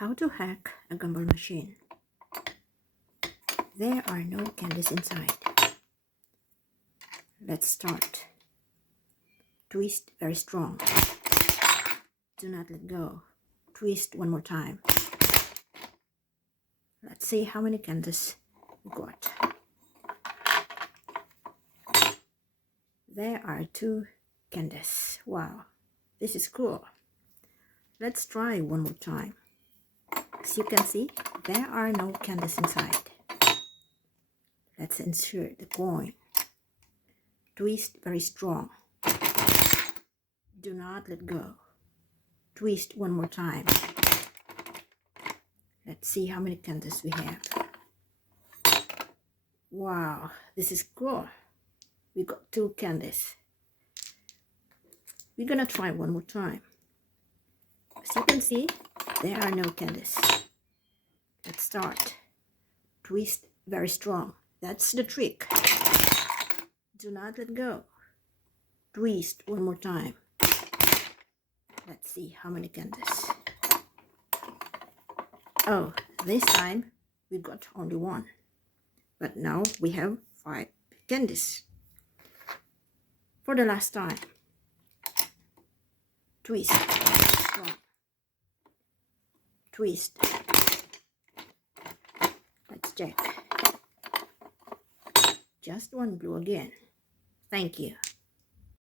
How to hack a Gumball machine. There are no candies inside. Let's start. Twist very strong. Do not let go. Twist one more time. Let's see how many candies we got. There are 2 candies. Wow, this is cool. Let's try one more time. As you can see, there are no candies inside. Let's insert the coin. Twist very strong. Do not let go. Twist one more time. Let's see how many candies we have. Wow, this is cool. We got 2 candies. We're gonna try one more time. As you can see, there are no candies. Let's start. Twist very strong. That's the trick. Do not let go. Twist one more time. Let's see how many candies. Oh, this time we got only 1. But now we have 5 candies. For the last time. Twist strong. Twist. Let's check. Just 1 blue again. Thank you.